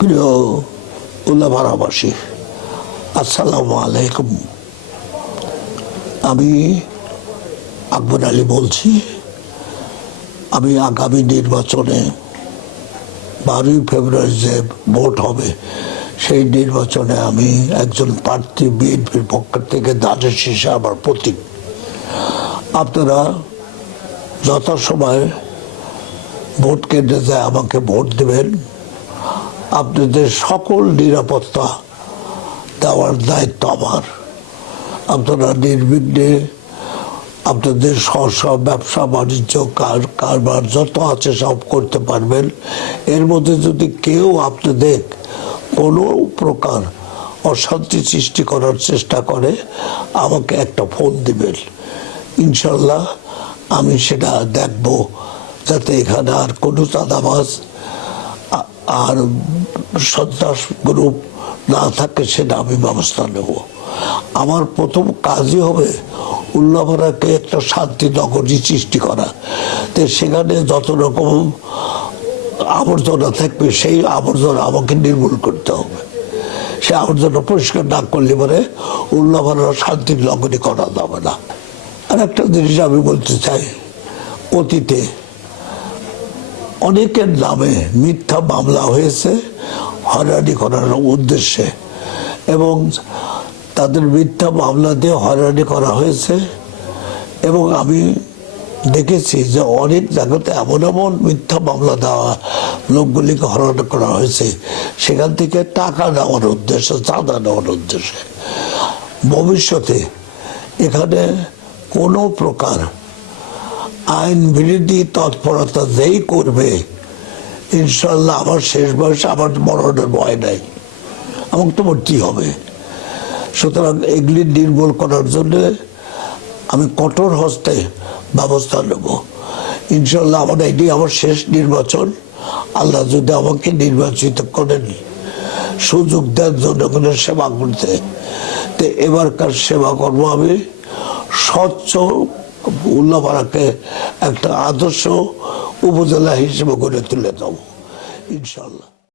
প্রিয় উল্লাপাড়াবাসী, আসসালামু আলাইকুম। আমি আকবর আলী বলছি। আমি আগামী নির্বাচনে 12ই ফেব্রুয়ারি যে ভোট হবে সেই নির্বাচনে আমি একজন প্রার্থী, বিএনপির পক্ষ থেকে দানের শীষে আমার প্রতীক। আপনারা যথাসময়ে ভোট কেন্দ্রে যায় আমাকে ভোট দেবেন। আপনাদের সকল নিরাপত্তা দেওয়ার দায়িত্ব আমার। আপনারা নির্বিঘ্নে আপনাদের স্ব ব্যবসা বাণিজ্য কারবার যত আছে সব করতে পারবেন। এর মধ্যে যদি কেউ আপনাদের কোনো প্রকার অশান্তি সৃষ্টি করার চেষ্টা করে আমাকে একটা ফোন দিবেন। ইনশাল্লাহ আমি সেটা দেখব যাতে এখানে আর কোনো চাঁদাবাজ আর সন্ত্রাস গ্রুপ না থাকে, সেটা আমি ব্যবস্থা নেব। আমার প্রথম কাজই হবে উল্লাপাড়াকে একটা শান্তি নগরী সৃষ্টি করা। তো সেখানে যত রকম আবর্জনা থাকবে সেই আবর্জনা আমাকে নির্মূল করতে হবে। সে আবর্জনা পরিষ্কার না করলে পরে উল্লাপাড়ার শান্তির নগরী করা যাবে না। আর একটা জিনিস আমি বলতে চাই, অতীতে অনেকের নামে মিথ্যা মামলা হয়েছে হয়রানি করার উদ্দেশ্যে, এবং তাদের মিথ্যা মামলা দিয়ে হয়রানি করা হয়েছে। এবং আমি দেখেছি যে অনেক জায়গাতে এমন এমন মিথ্যা মামলা দেওয়া লোকগুলিকে হয়রানি করা হয়েছে, সেখান থেকে টাকা নেওয়ার উদ্দেশ্যে, চাঁদা নেওয়ার উদ্দেশ্যে। ভবিষ্যতে এখানে কোনো প্রকার আইন বিরোধী তৎপরতা যেই করবে, ইনশাল্লাহ আমার শেষ বয়সে আমার মরণের ভয় নাই, আমাকে তো মরতেই হবে। সুতরাং এগুলি নির্মূল করার জন্য আমি কঠোর হস্তে ব্যবস্থা নেব। ইনশাল্লাহ আমার এটি আমার শেষ নির্বাচন। আল্লাহ যদি আমাকে নির্বাচিত করেন, সুযোগ দেন জনগণের সেবা করতে, তো এবারকার সেবা করবো আমি স্বচ্ছ উল্লাপাড়াকে একটা আদর্শ উপজেলা হিসেবে গড়ে তুলে দেব ইনশাল্লাহ।